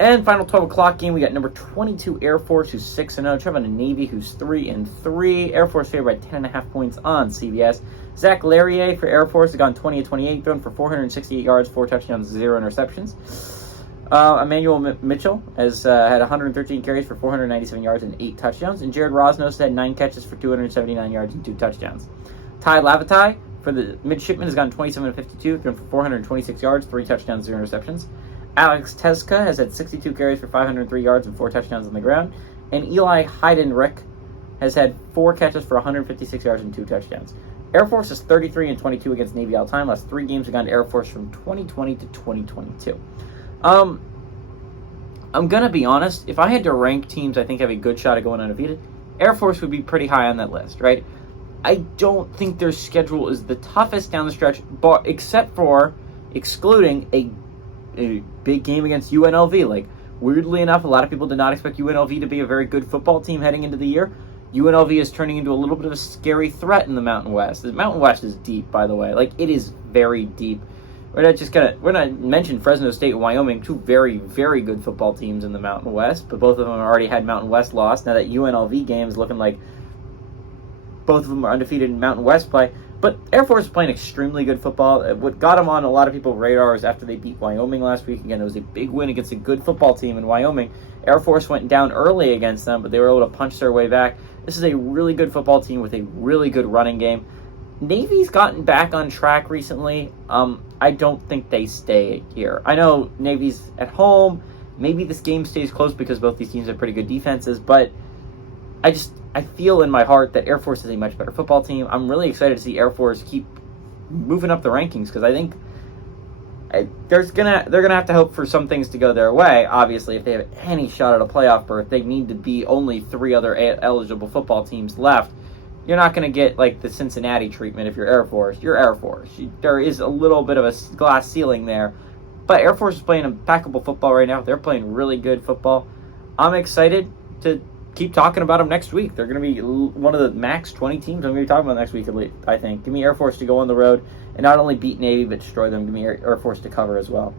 And final 12 o'clock game, we got number 22 Air Force, who's 6-0, traveling to Navy, who's 3-3. Air Force favored by 10.5 points on CBS. Zach Larrier for Air Force has gone 20-28, thrown for 468 yards, 4 touchdowns, 0 interceptions. Emmanuel Mitchell has had 113 carries for 497 yards and 8 touchdowns. And Jared Rosnos had 9 catches for 279 yards and 2 touchdowns. Ty Lavatai for the midshipman has gone 27-52, thrown for 426 yards, 3 touchdowns, 0 interceptions. Alex Teska has had 62 carries for 503 yards and 4 touchdowns on the ground. And Eli Heidenreich has had 4 catches for 156 yards and 2 touchdowns. Air Force is 33-22 against Navy all time. Last 3 games have gone to Air Force from 2020 to 2022. I'm going to be honest. If I had to rank teams I think have a good shot at going undefeated, Air Force would be pretty high on that list, right? I don't think their schedule is the toughest down the stretch, but except for excluding a big game against UNLV. Like, weirdly enough, a lot of people did not expect UNLV to be a very good football team heading into the year. UNLV is turning into a little bit of a scary threat in the Mountain West. The Mountain West is deep, by the way. Like, it is very deep. We're not mention Fresno State and Wyoming, 2 very, very good football teams in the Mountain West, but both of them already had Mountain West loss. Now that UNLV game is looking like both of them are undefeated in Mountain West play. But Air Force is playing extremely good football. What got them on a lot of people's radars after they beat Wyoming last week. Again, it was a big win against a good football team in Wyoming. Air Force went down early against them, but they were able to punch their way back. This is a really good football team with a really good running game. Navy's gotten back on track recently. I don't think they stay here. I know Navy's at home. Maybe this game stays close because both these teams have pretty good defenses, but I feel in my heart that Air Force is a much better football team. I'm really excited to see Air Force keep moving up the rankings because I think they're gonna have to hope for some things to go their way. Obviously, if they have any shot at a playoff berth, they need to be only 3 other eligible football teams left. You're not going to get like the Cincinnati treatment if you're Air Force. You're Air Force. There is a little bit of a glass ceiling there. But Air Force is playing impeccable football right now. They're playing really good football. I'm excited to keep talking about them next week. They're going to be one of the max 20 teams I'm going to be talking about next week, I think. Give me Air Force to go on the road and not only beat Navy, but destroy them. Give me Air Force to cover as well.